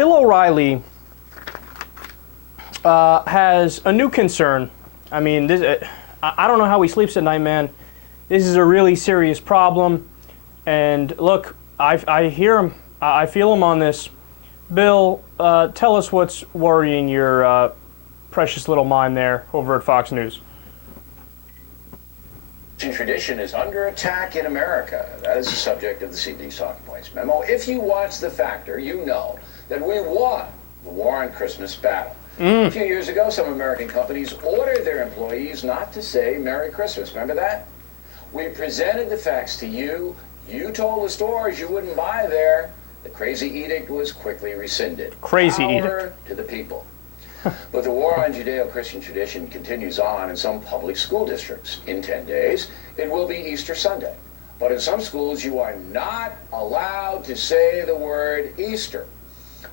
Bill O'Reilly has a new concern. I mean, I don't know how he sleeps at night, man. This is a really serious problem. And look, I hear him. I feel him on this. Bill, tell us what's worrying your precious little mind there over at Fox News. Tradition is under attack in America. That is the subject of this evening's Talking Points memo. If you watch The Factor, you know that we won the war on Christmas battle. A few years ago, some American companies ordered their employees not to say Merry Christmas. Remember that? We presented the facts to you. You told the stores you wouldn't buy there. The crazy edict was quickly rescinded. Crazy Power edict. to the people. But the war on Judeo-Christian tradition continues on in some public school districts. In 10 days, it will be Easter Sunday. But in some schools, you are not allowed to say the word Easter.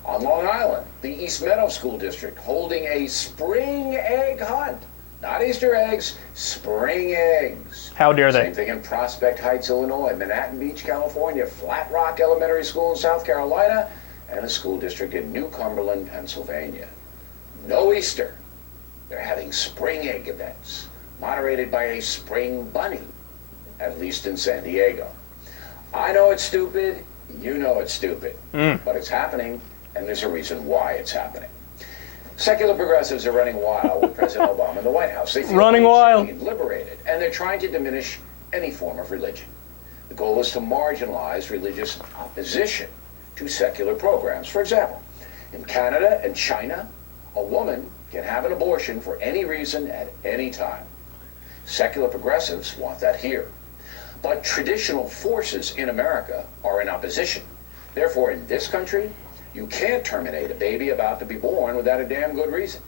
On Long Island, the East Meadow School District holding a spring egg hunt. Not Easter eggs, spring eggs. How dare they? Same thing in Prospect Heights, Illinois, Manhattan Beach, California, Flat Rock Elementary School in South Carolina, and a school district in New Cumberland, Pennsylvania. No Easter. They're having spring egg events, moderated by a spring bunny, at least in San Diego. I know it's stupid, you know it's stupid, but it's happening, and there's a reason why it's happening. Secular progressives are running wild with President Obama in the White House. They feel Running wild. liberated, and they're trying to diminish any form of religion. The goal is to marginalize religious opposition to secular programs. For example, in Canada and China, a woman can have an abortion for any reason at any time. Secular progressives want that here. But traditional forces in America are in opposition. Therefore, in this country, you can't terminate a baby about to be born without a damn good reason.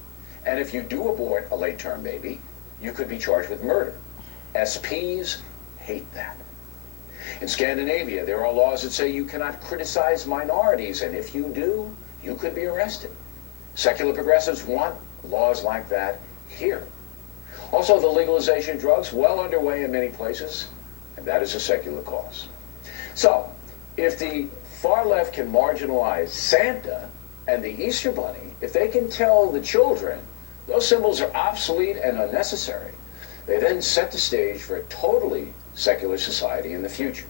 And if you do abort a late-term baby, you could be charged with murder. SPs hate that. In Scandinavia, there are laws that say you cannot criticize minorities, and if you do, you could be arrested. Secular progressives want laws like that here. Also, the legalization of drugs, well underway in many places, and that is a secular cause. So, if the far left can marginalize Santa and the Easter Bunny, if they can tell the children those symbols are obsolete and unnecessary, they then set the stage for a totally secular society in the future.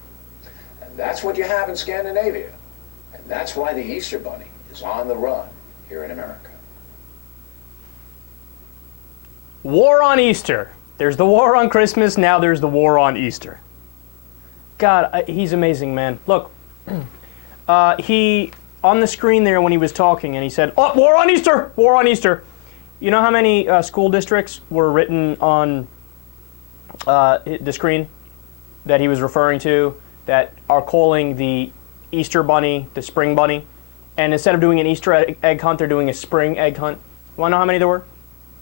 And that's what you have in Scandinavia. And that's why the Easter Bunny is on the run here in America. War on Easter. There's the war on Christmas, now there's the war on Easter. God, he's amazing, man. Look, he, on the screen there when he was talking, and he said, "Oh, war on Easter! War on Easter!" You know how many school districts were written on the screen that he was referring to that are calling the Easter Bunny the Spring Bunny? And instead of doing an Easter egg hunt, they're doing a spring egg hunt. You want to know how many there were?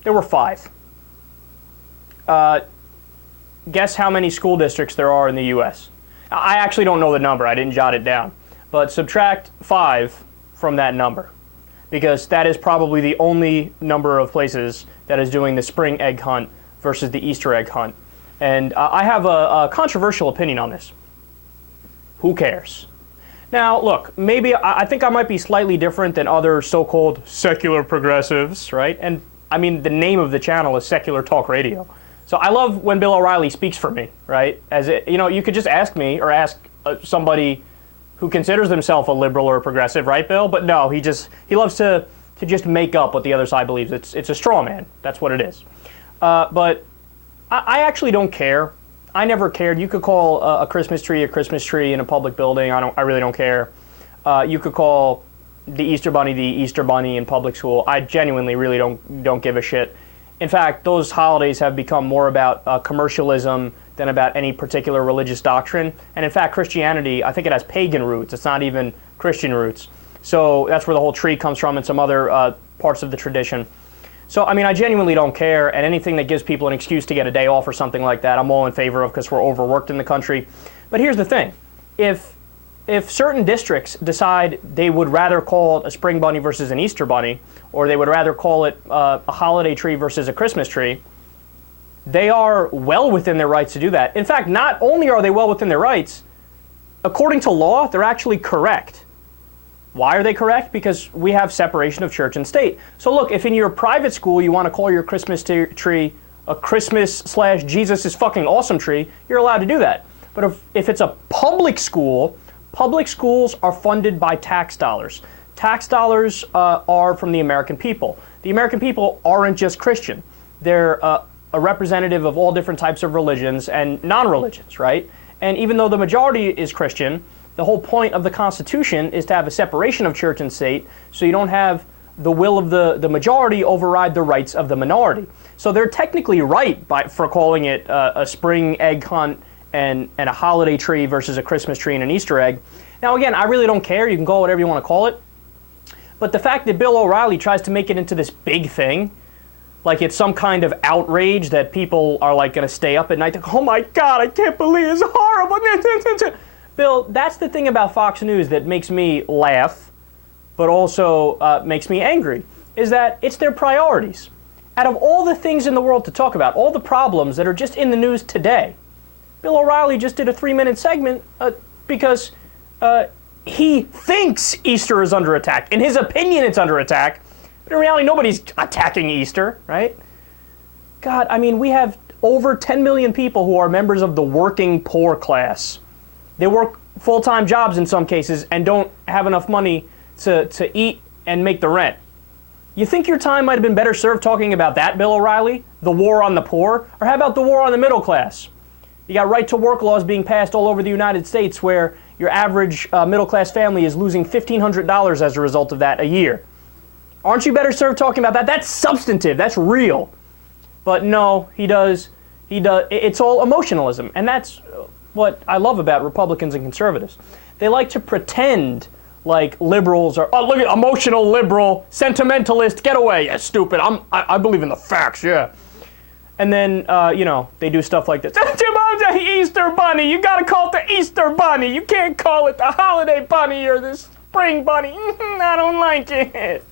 There were 5. Guess how many school districts there are in the U.S.? I actually don't know the number. I didn't jot it down. But subtract 5 from that number, because that is probably the only number of places that is doing the spring egg hunt versus the Easter egg hunt. And I have a controversial opinion on this. Who cares? Now, look, maybe I think I might be slightly different than other so-called secular progressives, right? And I mean, the name of the channel is Secular Talk Radio. So I love when Bill O'Reilly speaks for me, right? As it, you know, you could just ask me or ask somebody who considers themselves a liberal or a progressive, right, Bill? But no, he loves to just make up what the other side believes. It's a straw man. That's what it is. But I actually don't care. I never cared. You could call a Christmas tree in a public building. I really don't care. You could call the Easter Bunny in public school. I genuinely really don't give a shit. In fact, those holidays have become more about commercialism than about any particular religious doctrine. And in fact, Christianity, I think it has pagan roots. It's not even Christian roots. So that's where the whole tree comes from and some other parts of the tradition. So, I mean, I genuinely don't care, and anything that gives people an excuse to get a day off or something like that, I'm all in favor of, because we're overworked in the country. But here's the thing. If certain districts decide they would rather call it a spring bunny versus an Easter bunny, or they would rather call it a holiday tree versus a Christmas tree, they are well within their rights to do that. In fact, not only are they well within their rights, according to law, they're actually correct. Why are they correct? Because we have separation of church and state. So look, if in your private school you want to call your Christmas tree a Christmas/Jesus is fucking awesome tree, you're allowed to do that. But if it's a public school, public schools are funded by tax dollars. Tax dollars are from the American people. The American people aren't just Christian. They're a representative of all different types of religions and non-religions, right? And even though the majority is Christian, the whole point of the Constitution is to have a separation of church and state, so you don't have the will of the majority override the rights of the minority. So they're technically right for calling it a spring egg hunt and a holiday tree versus a Christmas tree and an Easter egg. Now again, I really don't care. You can call it whatever you want to call it. But the fact that Bill O'Reilly tries to make it into this big thing, like it's some kind of outrage that people are like going to stay up at night, oh my God, I can't believe it's horrible. Bill, that's the thing about Fox News that makes me laugh, but also makes me angry, is that it's their priorities. Out of all the things in the world to talk about, all the problems that are just in the news today, Bill O'Reilly just did a 3-minute segment because he thinks Easter is under attack. In his opinion, it's under attack. But in reality, nobody's attacking Easter, right? God, I mean, we have over 10 million people who are members of the working poor class. They work full-time jobs in some cases and don't have enough money to eat and make the rent. You think your time might have been better served talking about that, Bill O'Reilly? The war on the poor? Or how about the war on the middle class? You got right-to-work laws being passed all over the United States where your average middle-class family is losing $1,500 as a result of that a year. Aren't you better served talking about that? That's substantive. That's real. But no, he does. It's all emotionalism. And that's what I love about Republicans and conservatives. They like to pretend like liberals are, oh, look at emotional liberal, sentimentalist, get away, yeah, stupid. I believe in the facts, yeah. And then, they do stuff like this. Easter bunny, you gotta call it the Easter bunny. You can't call it the holiday bunny or the spring bunny. I don't like it.